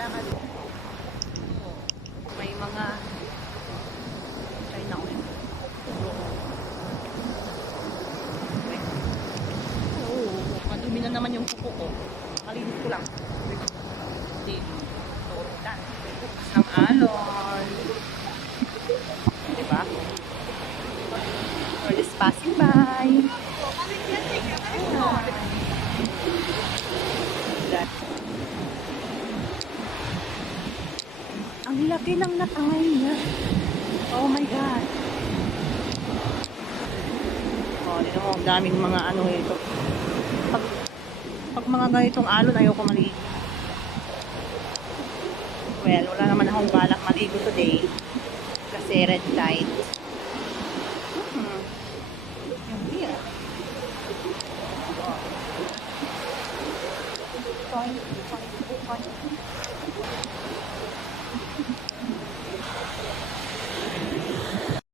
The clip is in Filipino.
lakad. May mga China oil. Oh, madumi na naman yung kuko ko. Kalinis ko lang. Hindi. Turutan. Bukas ng alon. Diba? We're just passing by. Ang laki ng natangay niya. Oh my God. Oh, dito mo, ang daming mga ano ito. Pag mga ganitong alon, ayoko maligo. Well, wala naman akong balak maligo today. Kasi red tide. Yung beer. Point.